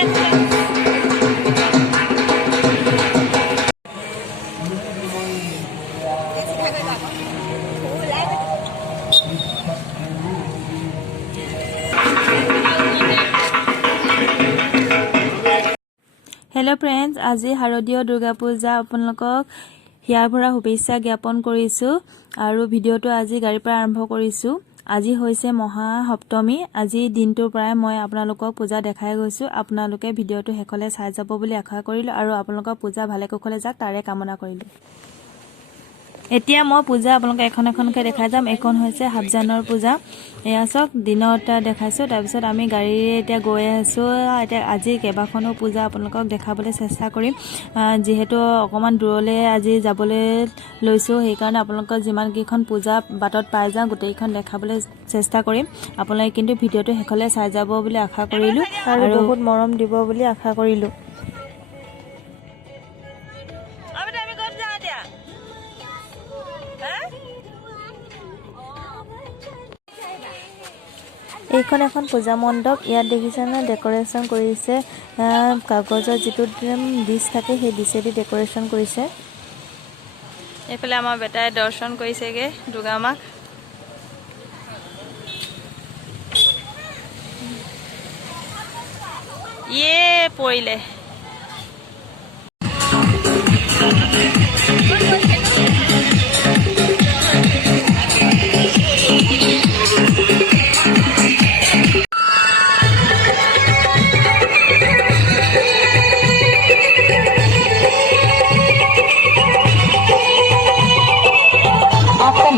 Hello friends, आज शारदीय दुर्गा पूजा आपनलोকক हियार भरा शुभेच्छा ज्ञापन करिछु आरु भिडिओটো आज गाड़ी पर आरम्भ करिछु। আজি হৈছে মহা সপ্তমী। আজি দিনটোৰ পৰাই মই আপোনালোকক পূজা দেখাই গৈছো। আপোনালোকে ভিডিওটো হেকলে চাই যাব বুলি আশা কৰিলো আৰু আপোনালোকৰ পূজা ভালে কুশলে যাক তাৰে কামনা কৰিলো। এতিয়া মই পূজা আপোনালোকক এখন এখনকৈ দেখাই যাম। এখন হৈছে হাবজানৰ পূজা। এয়া চক দিনটা দেখাইছো। তাৰ পিছত আমি গাড়ীৰে এতিয়া গৈ আছো। এতিয়া আজি কেবাখনো পূজা আপোনালোকক দেখাবলৈ চেষ্টা কৰিম। যেহেতু অকমান দূৰলৈ আজি যাবলৈ লৈছো, সেই কাৰণে আপোনালোকক যিমান কেইখন পূজা বাটত পাই যাওঁ গোটেইখন দেখাবলৈ চেষ্টা কৰিম। আপোনালোকে কিন্তু ভিডিওটো হেকলে চাই যাব বুলি আশা কৰিলো আৰু বহুত মৰম দিব বুলি আশা কৰিলো। এইখন এখন পূজা মণ্ডপ। ইয়াত দেখিছে না ডেকোৰেশন কৰিছে কাগজৰ যেটো ডিশ থাকে সেই ডিশেদি ডেকোৰেশন কৰিছে। এইফালে আমাৰ বেটাই দৰ্শন কৰিছেগে দুৰ্গা মাক। ইয়ে পৰিলে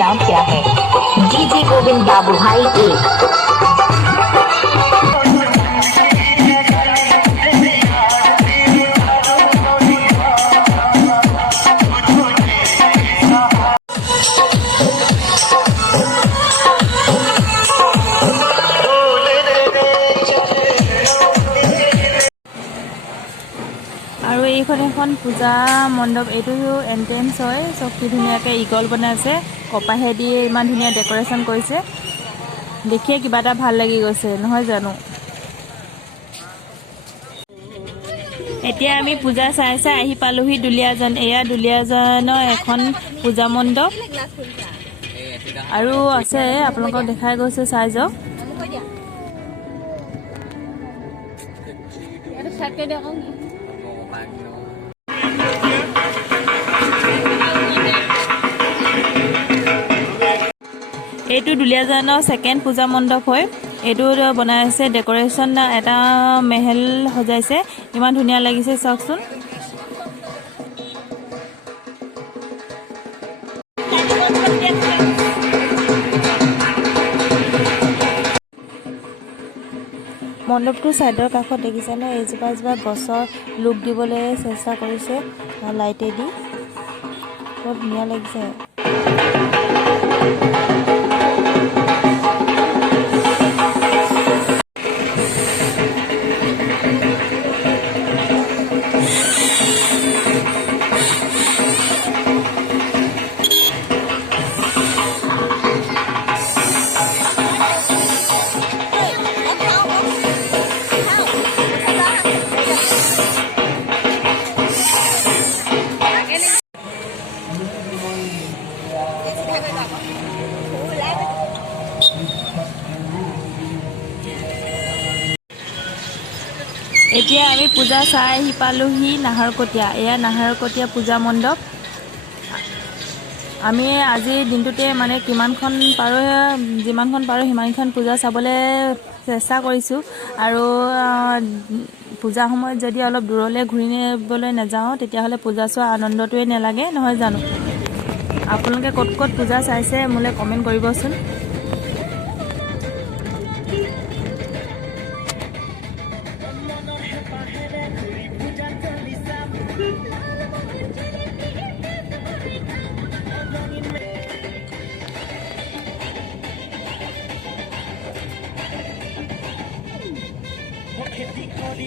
नाम क्या है? डीजे गोविंद बाबू भाई एक। আৰু এইখন এখন পূজা মণ্ডপ। এইটো এন্ট্ৰেন্স হয়। চব কি ধুনীয়াকৈ ইগল বনাইছে, কপাহেদি ইমান ধুনীয়া ডেকোৰেশন কৰিছে। দেখিয়ে কিবা এটা ভাল লাগি গৈছে, নহয় জানো? এতিয়া আমি পূজা চাই চাই আহি পালোহি দুলীয়াজান। এয়া দুলীয়াজানৰ এখন পূজা মণ্ডপ আৰু আছে, আপোনালোকক দেখাই গৈছে, চাই যাওক। এইটো দুলীয়াজানৰ সেকেন্ড পূজা মণ্ডপ হয়। এইটো বনাই আছে ডেকোৰেশন, এটা মেহেল সজাইছে, ইমান ধুনীয়া লাগিছে চাওকচোন। মণ্ডপটোৰ চাইডৰ কাষত দেখিছে ন, এজোপা গছৰ লুক দিবলৈ চেষ্টা কৰিছে লাইটেদি। বৰ ধুনীয়া লাগিছে। এতিয়া আমি পূজা চাই আহি পালোহি নাহৰকটীয়া। এয়া নাহৰকটীয়া পূজা মণ্ডপ। আমি আজি দিনটোতে মানে যিমানখন পাৰো সিমানখন পূজা চাবলৈ চেষ্টা কৰিছোঁ। আৰু পূজা সময়ত যদি অলপ দূৰলৈ ঘূৰি নিবলৈ নাযাওঁ তেতিয়াহ'লে পূজা চোৱা আনন্দটোৱে নালাগে, নহয় জানো? আপোনালোকে ক'ত ক'ত পূজা চাইছে মোলৈ কমেণ্ট কৰিবচোন। খেতি কৰি